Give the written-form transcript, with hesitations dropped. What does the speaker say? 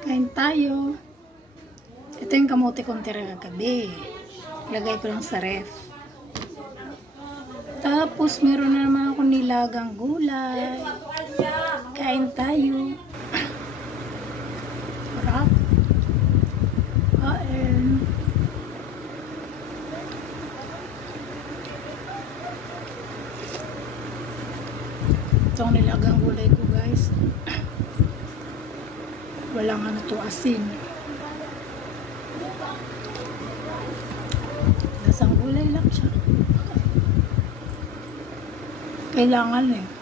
Kain tayo. Ito yung kamote kong tira kagabi. Lagay ko lang sa ref. Tapos meron na naman ako nilagang gulay. Kain tayo. Sarap. Kain. Ito ang nilagang gulay ko, guys. Walang ano to, asin. Lasang gulay lang siya. Kailangan eh.